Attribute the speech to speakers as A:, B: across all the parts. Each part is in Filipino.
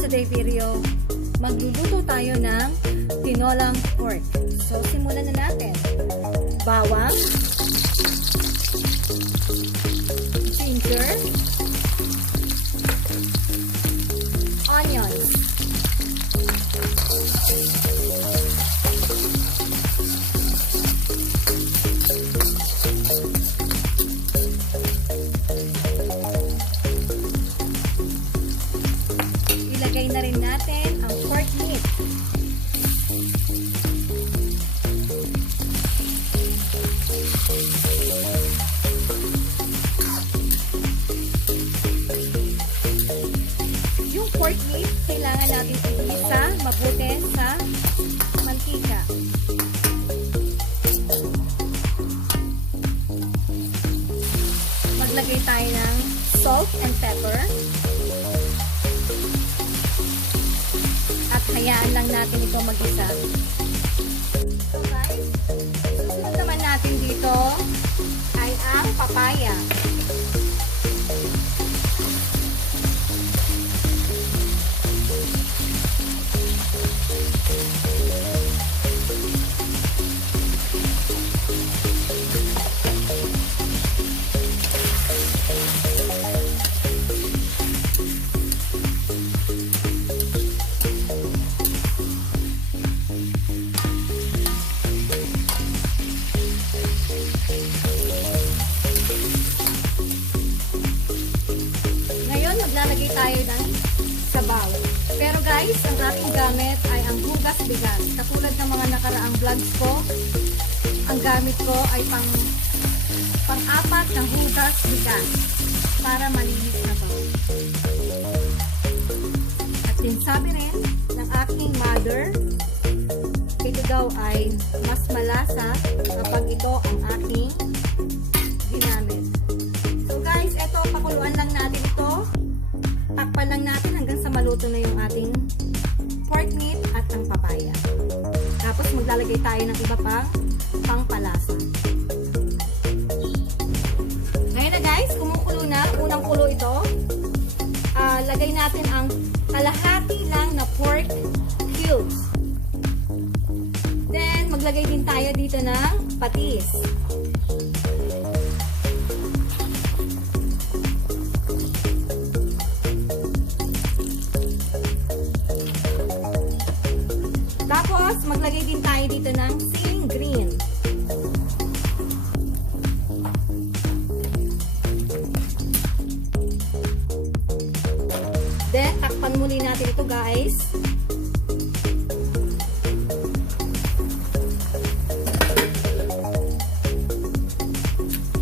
A: today video, magluluto tayo ng tinolang pork. So, simulan na natin. Bawang, ilagay na rin natin ang pork meat. Yung pork meat, kailangan natin igisa mabuti sa mantika. Maglagay tayo ng salt and pepper. Hayaan lang natin ito mag-isa. So guys, susunod naman natin dito ay ang papaya. Ngayon, maglalagay tayo ng sabaw. Pero guys, ang aking gamit ay ang hugas bigas. Katulad ng mga nakaraang vlogs ko, ang gamit ko ay pang pang-apat ng hugas bigas para malinis na ba. At din sabi rin ng aking mother, ito daw ay mas malasa kapag ito lang natin hanggang sa maluto na yung ating pork meat at ang papaya. Tapos maglalagay tayo ng iba pang pangpalasa. Ngayon na guys, kumukulo na. Unang kulo ito. Ah, lagay natin ang kalahati lang na pork cubes. Then, maglagay din tayo dito ng patis. Tapos, maglagay din tayo dito ng siling green. Then, takpan muli natin ito guys.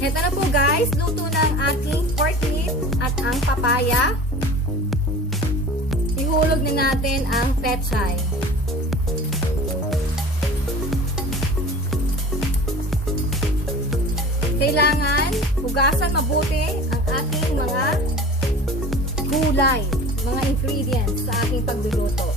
A: Heto na po guys, luto na ang ating pork meat at ang papaya. Ihulog na natin ang pechay. Kailangan hugasan mabuti ang ating mga gulay, mga ingredients sa ating pagluluto.